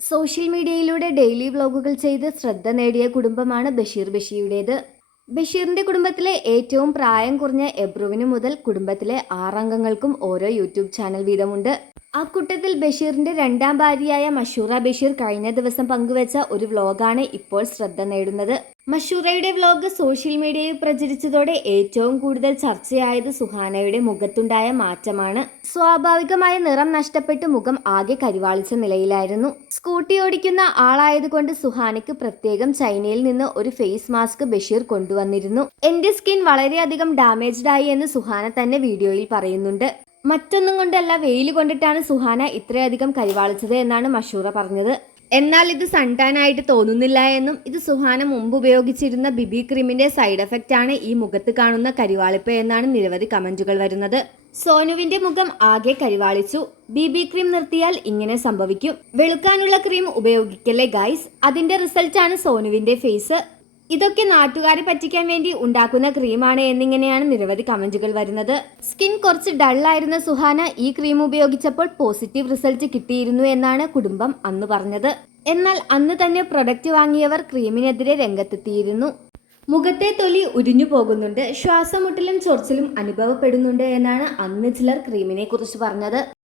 Social മീഡിയയിലൂടെ daily വ്ലോഗുകൾ ചെയ്ത് ശ്രദ്ധ നേടിയ കുടുംബമാണ് ബഷീർ ബഷിയുടേത്. ബഷീറിന്റെ കുടുംബത്തിലെ ഏറ്റവും പ്രായം കുറഞ്ഞ എബ്രുവിന് മുതൽ കുടുംബത്തിലെ 6 അംഗങ്ങൾക്കും ഓരോ യൂട്യൂബ് ചാനൽ വീതമുണ്ട്. അക്കൂട്ടത്തിൽ ബഷീറിന്റെ രണ്ടാം ഭാര്യയായ മഷൂറ ബഷീർ കഴിഞ്ഞ ദിവസം പങ്കുവച്ച ഒരു വ്ലോഗാണ് ഇപ്പോൾ ശ്രദ്ധ നേടുന്നത്. മഷൂറയുടെ വ്ലോഗ് സോഷ്യൽ മീഡിയയിൽ പ്രചരിച്ചതോടെ ഏറ്റവും കൂടുതൽ ചർച്ചയായത് സുഹാനയുടെ മുഖത്തുണ്ടായ മാറ്റമാണ്. സ്വാഭാവികമായ നിറം നഷ്ടപ്പെട്ട് മുഖം ആകെ കരിവാളിച്ച നിലയിലായിരുന്നു. സ്കൂട്ടി ഓടിക്കുന്ന ആളായതുകൊണ്ട് സുഹാനയ്ക്ക് പ്രത്യേകം ചൈനയിൽ നിന്ന് ഒരു ഫേസ് മാസ്ക് ബഷീർ കൊണ്ടുവന്നിരുന്നു. എന്റെ സ്കിൻ വളരെയധികം ഡാമേജ്ഡ് ആയി എന്ന് സുഹാന തന്നെ വീഡിയോയിൽ പറയുന്നുണ്ട്. മറ്റൊന്നും കൊണ്ടല്ല, വെയിൽ കൊണ്ടിട്ടാണ് സുഹാന ഇത്രയധികം കരിവാളിച്ചത് എന്നാണ് മഷൂറ പറഞ്ഞത്. എന്നാൽ ഇത് സൺടാൻ ആയിട്ട് തോന്നുന്നില്ല എന്നും ഇത് സുഹാന മുമ്പ് ഉപയോഗിച്ചിരുന്ന ബിബി ക്രീമിന്റെ സൈഡ് എഫക്റ്റ് ആണ് ഈ മുഖത്ത് കാണുന്ന കരിവാളിപ്പ് എന്നാണ് നിരവധി കമന്റുകൾ വരുന്നത്. സോനുവിന്റെ മുഖം ആകെ കരിവാളിച്ചു. ബിബി ക്രീം നിർത്തിയാൽ ഇങ്ങനെ സംഭവിക്കും. വെളുക്കാനുള്ള ക്രീം ഉപയോഗിക്കല്ലേ ഗൈസ്, അതിന്റെ റിസൾട്ടാണ് സോനുവിന്റെ ഫേസ്. ഇതൊക്കെ നാട്ടുകാരെ പറ്റിക്കാൻ വേണ്ടി ഉണ്ടാക്കുന്ന ക്രീമാണ് എന്നിങ്ങനെയാണ് നിരവധി കമന്റുകൾ വരുന്നത്. സ്കിൻ കുറച്ച് ഡള്ളായിരുന്ന സുഹാന ഈ ക്രീം ഉപയോഗിച്ചപ്പോൾ പോസിറ്റീവ് റിസൾട്ട് കിട്ടിയിരുന്നു എന്നാണ് കുടുംബം അന്ന് പറഞ്ഞത്. എന്നാൽ അന്ന് തന്നെ പ്രൊഡക്റ്റ് വാങ്ങിയവർ ക്രീമിനെതിരെ രംഗത്തെത്തിയിരുന്നു. മുഖത്തെ തൊലി ഉരിഞ്ഞു പോകുന്നുണ്ട്, ശ്വാസമുട്ടലും ചൊറിച്ചിലും അനുഭവപ്പെടുന്നുണ്ട് എന്നാണ് അന്ന് ചിലർ ക്രീമിനെ കുറിച്ച് പറഞ്ഞത്.